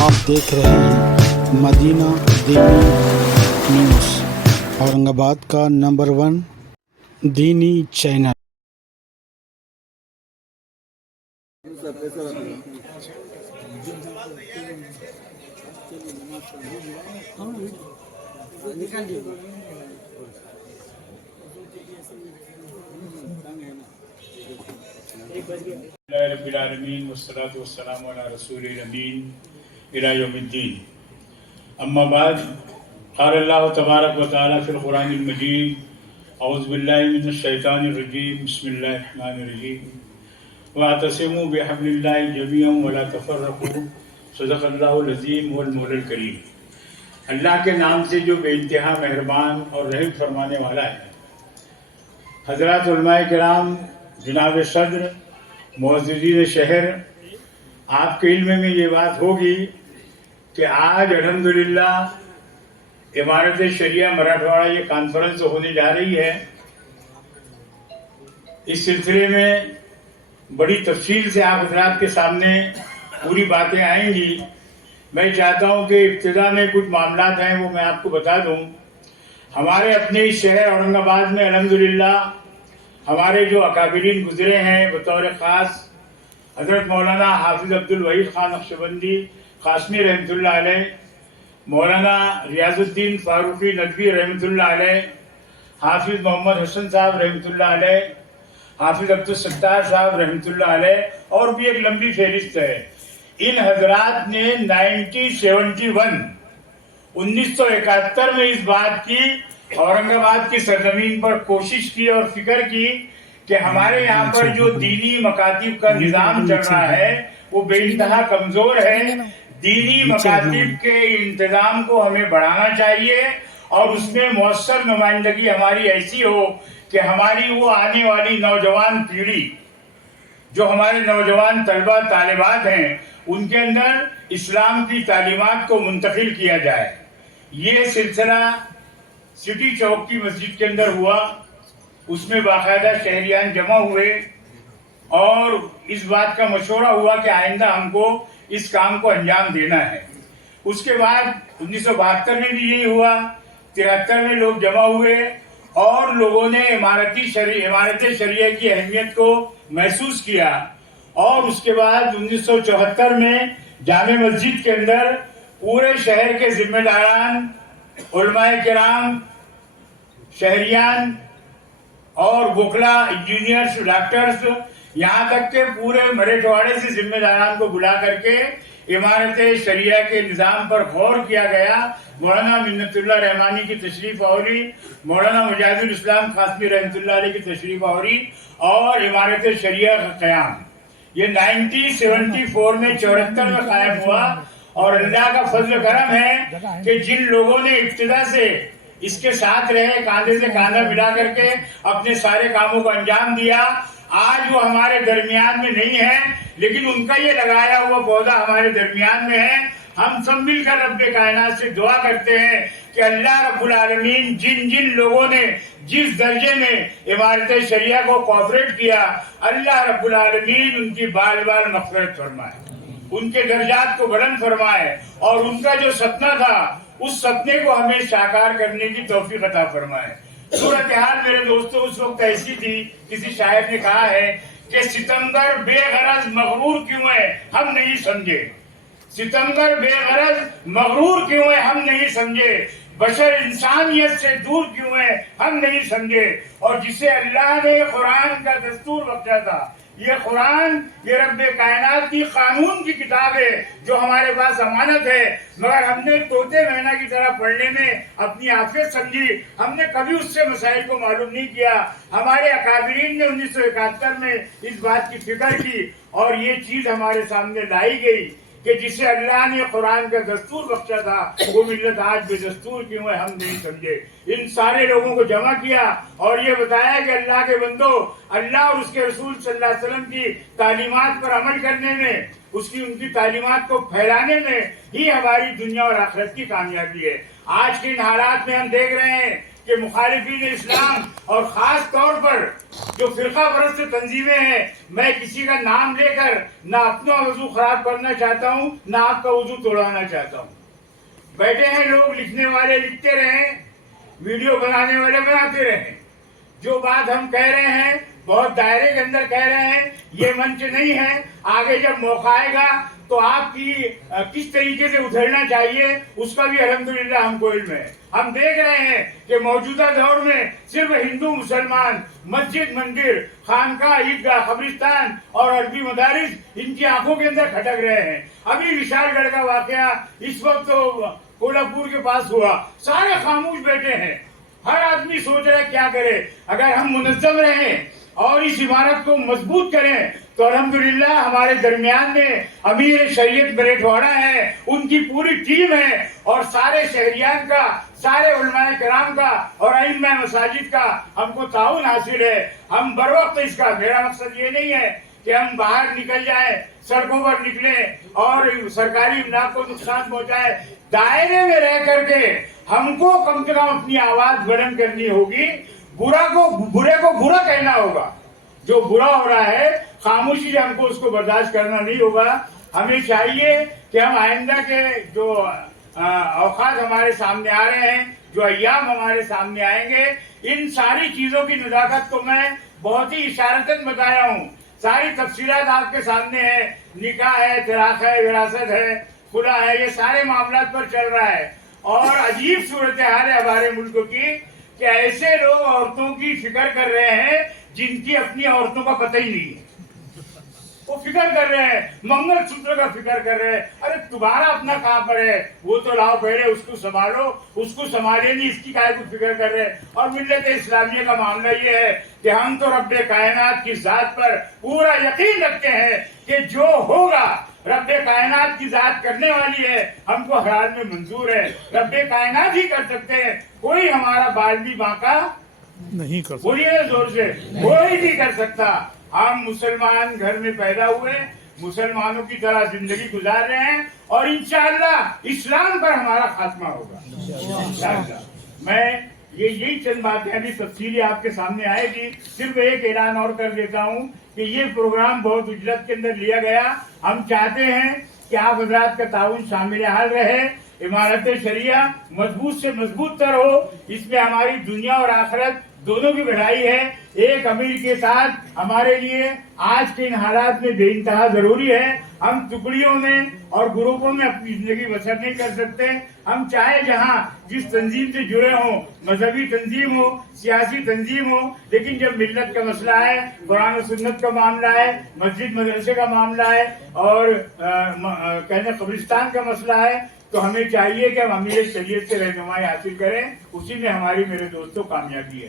آپ دیکھ رہے ہیں مدینہ دینی نیوز، اورنگ آباد کا نمبر 1 دینی چینل۔ رب العالمین والصلاة والسلام علی رسول الامین الی یوم الدین، اما بعد، قال اللہ تبارک و تعالی فی القرآن المجید، اعوذ باللہ من الشیطان الرجیم، بسم اللہ الرحمن الرحیم، واعتصموا بحبل اللہ جمیعا ولا تفرقوا، صدق اللہ العظیم والمولا الکریم۔ اللہ کے نام سے جو بے انتہا مہربان اور رحم فرمانے والا ہے۔ حضرات علماء کرام، جناب صدر، معززین شہر، آپ کے علم میں یہ بات ہوگی کہ آج الحمدللہ امارت شریعہ مراٹھواڑہ یہ کانفرنس ہونے جا رہی ہے۔ اس سلسلے میں بڑی تفصیل سے آپ حضرات کے سامنے پوری باتیں آئیں گی۔ میں چاہتا ہوں کہ ابتدا میں کچھ معاملات ہیں وہ میں آپ کو بتا دوں۔ ہمارے اپنے اس شہر اورنگ آباد میں الحمدللہ ہمارے جو اکابرین گزرے ہیں، بطور خاص حضرت مولانا حافظ عبدالوحید خان نقشبندی قاسمی رحمۃ اللہ علیہ، مولانا ریاض الدین فاروقی ندوی رحمۃ اللہ علیہ، حافظ محمد حسن صاحب رحمۃ اللہ علیہ، حافظ عبدالستار صاحب رحمۃ اللہ علیہ، اور بھی ایک لمبی فہرست ہے۔ ان حضرات نے 1971 میں اس بات کی اورنگ آباد کی سرزمین پر کوشش کی اور فکر کی کہ ہمارے یہاں پر جو دینی مکاتب کا نظام چل رہا ہے وہ بے انتہا کمزور ہے۔ دینی مکاتب کے انتظام کو ہمیں بڑھانا چاہیے اور اس میں مؤثر نمائندگی ہماری ایسی ہو کہ ہماری وہ آنے والی نوجوان پیڑھی، جو ہمارے نوجوان طلبہ طالبات ہیں، ان کے اندر اسلام کی تعلیمات کو منتقل کیا جائے۔ یہ سلسلہ سٹی چوک کی مسجد کے اندر ہوا، اس میں باقاعدہ شہریان جمع ہوئے اور اس بات کا مشورہ ہوا کہ آئندہ ہم کو اس کام کو انجام دینا ہے۔ اس کے بعد 1972 میں بھی یہی ہوا، 73 میں لوگ جمع ہوئے اور لوگوں نے عمارت شریعہ کی اہمیت کو محسوس کیا، اور اس کے بعد 1974 میں جامع مسجد کے اندر پورے شہر کے ذمہ داران، علماء کرام، شہریان اور وکلا، انجینئرز، ڈاکٹرز، یہاں تک کہ پورے مراٹھواڑے سے ذمہ داران کو بلا کر کے عمارت شریعہ کے نظام پر غور کیا گیا۔ مولانا منت اللہ رحمانی کی تشریف آوری، مولانا مجاہد الاسلام قاسمی رحمۃ اللہ علیہ کی تشریف آوری، اور عمارت شریعہ کا قیام یہ 1974 میں 74 میں قائم ہوا۔ اور اللہ کا فضل و کرم ہے کہ جن لوگوں نے ابتدا سے اس کے ساتھ رہے، کاندھے سے کاندھا ملا کر کے اپنے سارے کاموں کو انجام دیا، آج وہ ہمارے درمیان میں نہیں ہے، لیکن ان کا یہ لگایا ہوا پودا ہمارے درمیان میں ہے۔ ہم سب مل کر رب کائنات سے دعا کرتے ہیں کہ اللہ رب العالمین جن لوگوں نے جس درجے میں عمارت شریعہ کو کوآپریٹ کیا، اللہ رب العالمین ان کی بال بال مغفرت فرمائے، ان کے درجات کو بلند فرمائے، اور ان کا جو سپنا تھا اس سپنے کو ہمیں ساکار کرنے کی توفیق عطا فرمائے۔ صورتحال میرے دوستو اس وقت ایسی تھی، کسی شاعر نے کہا ہے کہ ستمگر بے غرض مغرور کیوں ہے ہم نہیں سمجھے، ستمگر بے غرض مغرور کیوں ہے ہم نہیں سمجھے، بشر انسانیت سے دور کیوں ہے ہم نہیں سمجھے۔ اور جسے اللہ نے قرآن کا دستور بخشا تھا، یہ قرآن، یہ رب کائنات کی قانون کی کتاب ہے جو ہمارے پاس امانت ہے، مگر ہم نے طوطے مینا کی طرح پڑھنے میں اپنی عافیت سمجھی، ہم نے کبھی اس سے مسائل کو معلوم نہیں کیا۔ ہمارے اکابرین نے 1971 میں اس بات کی فکر کی اور یہ چیز ہمارے سامنے لائی گئی کہ جسے اللہ نے قرآن کا دستور بخشا تھا وہ ملت آج بے دستور کیوں ہے ہم نہیں سمجھے۔ ان سارے لوگوں کو جمع کیا اور یہ بتایا کہ اللہ کے بندو، اللہ اور اس کے رسول صلی اللہ علیہ وسلم کی تعلیمات پر عمل کرنے میں، ان کی تعلیمات کو پھیلانے میں ہی ہماری دنیا اور آخرت کی کامیابی ہے۔ آج کے ان حالات میں ہم دیکھ رہے ہیں کہ کہ مخالفین اسلام اور خاص طور پر جو فرقہ پرست تنظیمیں ہیں، میں کسی کا نام لے کر نہ اپنا وضو خراب کرنا چاہتا ہوں نہ آپ کا وضو توڑانا چاہتا ہوں. بیٹھے ہیں لوگ، لکھنے والے لکھتے رہیں، ویڈیو بنانے والے بناتے رہیں. جو بات ہم کہہ رہے ہیں بہت دائرے کے اندر کہہ رہے ہیں، یہ منچ نہیں ہے. آگے جب موقع آئے گا تو آپ کی کس طریقے سے ادھرنا چاہیے اس کا بھی الحمدللہ ہم کو علم ہے. ہم دیکھ رہے ہیں کہ موجودہ دور میں صرف ہندو مسلمان مسجد مندر خانقاہ عیدگاہ قبرستان اور عربی مدارس ان کی آنکھوں کے اندر کھٹک رہے ہیں. ابھی وشال گڑھ کا واقعہ اس وقت تو کولہاپور کے پاس ہوا، سارے خاموش بیٹھے ہیں، ہر آدمی سوچ رہا ہے کیا کرے. اگر ہم منظم رہیں اور اس عمارت کو مضبوط کریں تو الحمدللہ ہمارے درمیان میں امیر شریعت مریٹھواڑا ہے، ان کی پوری ٹیم ہے، اور سارے شہریان کا، سارے علماء کرام کا اور ائمہ مساجد کا ہم کو تعاون حاصل ہے. ہم بر وقت اس کا، میرا مقصد یہ نہیں ہے کہ ہم باہر نکل جائیں، سڑکوں پر نکلیں اور سرکاری املاک کو نقصان پہنچائے. دائرے میں رہ کر کے ہم کو کم سے کم اپنی آواز بلند کرنی ہوگی. برے کو برا کہنا ہوگا. جو برا ہو رہا ہے خاموشی سے ہم کو اس کو برداشت کرنا نہیں ہوگا. ہمیں چاہیے کہ ہم آئندہ کے جو اوقات ہمارے سامنے آ رہے ہیں، جو ایام ہمارے سامنے آئیں گے، ان ساری چیزوں کی نزاکت کو میں بہت ہی اشارتاً بتایا ہوں. ساری تفصیلات آپ کے سامنے ہے. نکاح ہے، طلاق ہے، وراثت ہے، خلا ہے، یہ سارے معاملات پر چل رہا ہے. اور عجیب صورتحال ہے ہمارے ملک کی کہ ایسے لوگ عورتوں کی فکر کر رہے ہیں جن کی اپنی عورتوں کا پتہ ہی نہیں ہے. وہ فکر کر رہے ہیں، منگل سوتر کا فکر کر رہے ہیں. ارے تمہارا اپنا کہاں پر ہے؟ وہ تو لاؤ پہلے اس کو سنبھالو. اس کو سنبھالے نہیں، اس کی کائے کو فکر کر رہے ہیں. اور ملت اسلامیہ کا معاملہ یہ ہے کہ ہم تو رب کائنات کی ذات پر پورا یقین رکھتے ہیں کہ جو ہوگا رب کائنات کی ذات کرنے والی ہے، ہم کو ہر حال میں منظور ہے. رب کائنات ہی کر سکتے ہیں، کوئی ہمارا بال بھی باقا نہیں کر سکتا. بولیے زور سے، کوئی نہیں کر سکتا. ہم مسلمان گھر میں پیدا ہوئے، مسلمانوں کی طرح زندگی گزار رہے ہیں، اور انشاءاللہ اسلام پر ہمارا خاتمہ ہوگا. انشاءاللہ. میں یہی چند باتیں ابھی تفصیلی آپ کے سامنے آئے گی. صرف ایک اعلان اور کر دیتا ہوں کہ یہ پروگرام بہت اجلت کے اندر لیا گیا. ہم چاہتے ہیں کہ آپ حضرات کا تعاون شامل حال رہے. عمارت شریعہ مضبوط سے مضبوط تر ہو. اس میں ہماری دنیا اور آخرت دونوں کی بھلائی ہے. ایک امیر کے ساتھ ہمارے لیے آج کے ان حالات میں بے انتہا ضروری ہے. ہم ٹکڑیوں میں اور گروپوں میں اپنی زندگی بسر نہیں کر سکتے. ہم چاہے جہاں جس تنظیم سے جڑے ہوں، مذہبی تنظیم ہو، سیاسی تنظیم ہو، لیکن جب ملت کا مسئلہ ہے، قرآن و سنت کا معاملہ ہے، مسجد مدرسے کا معاملہ ہے، اور کہنے قبرستان کا مسئلہ ہے، تو ہمیں چاہیے کہ ہم امیر شریعت سے رہنمائی حاصل کریں. اسی میں ہماری، میرے دوستوں، کامیابی ہے.